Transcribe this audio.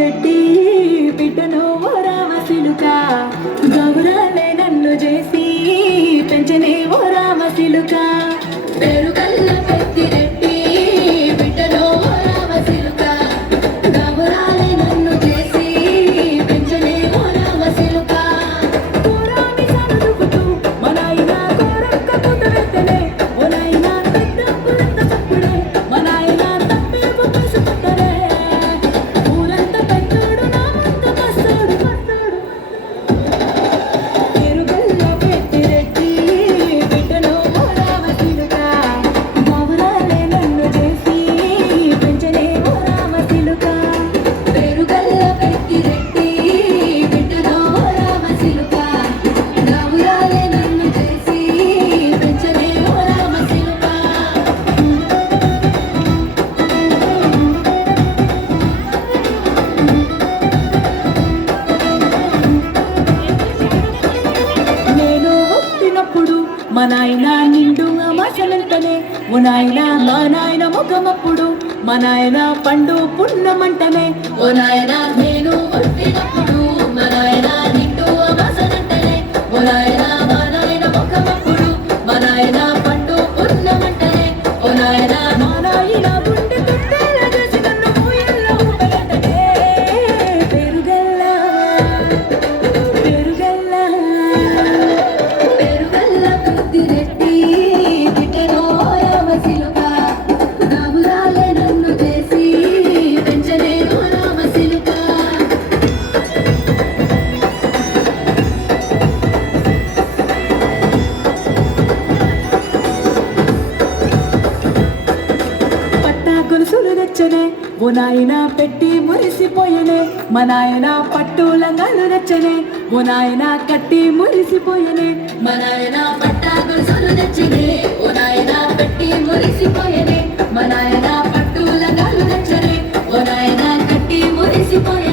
పెద్దిరెడ్డి బిడ్డను ఓ రామశిలుక గౌరాలే నన్ను చేసి పెంచనే ఓ రామశిలుక పేరుగల్ల పెద్దిరెడ్డి బిడ్డను ఓ రామశిలుక గౌరాలే నన్ను చేసి పెంచనే ఓ రామశిలుక కోరాని సనుదుకుతూ మనాయిన కోరక్క కుదరతనే ఓ నాయన పెద్దప్పులంత చప్పుడే మనాయిన తప్పేపు పసుపుతరే ఊరంత పెద్దోడు నామంత మస్తోడు పేరుగల్ల పెద్దిరెడ్డి బిడ్డను ఓ రామశిలుక గౌరాలే నన్ను చేసి పెంచనే ఓ రామశిలుక పేరుగల్ల పెద్దిరెడ్డి బిడ్డను ఓ రామశిలుక గౌరాలే నన్ను చేసి పెంచనే ఓ రామశిలుక నేను పుట్టినప్పుడు మా నాయన నిండు అమాసనంటనే ఓ నాయన మా నాయన ముఖమప్పుడు మా నాయన పండు పున్నమంటనే ఓ నాయన నేను పుట్టినప్పుడు మా నాయన నిండు అమాసనంటనే ఓ నాయన మా నాయన ముఖమప్పుడు మా నాయన పండు పున్నమంటనే ఓ నాయన మా నాయన గుండె తుట్టేలా చేసి నన్ను ఊయల్లో ఊపగట్టనే పేరుగల్ల పేరుగల్ల పేరుగల్ల పెద్దిరెడ్డి బిడ్డను ఓ రామశిలుక గౌరాలే నన్ను చేసి పెంచనే ఓ రామశిలుక పట్టా గొలుసులు తెచ్చనే ఓ నాయన పెట్టి మురిసిపోయనే మా నాయన పట్టు లంగాలు తెచ్చనే ఓ నాయన కట్టి మురిసిపోయనే మా నాయన పట్టా గొలుసులు తెచ్చనే ఓ నాయన పెట్టి మురిసిపోయనే మా నాయన పట్టు లంగాలు తెచ్చనే ఓ నాయన కట్టి మురిసిపోయనే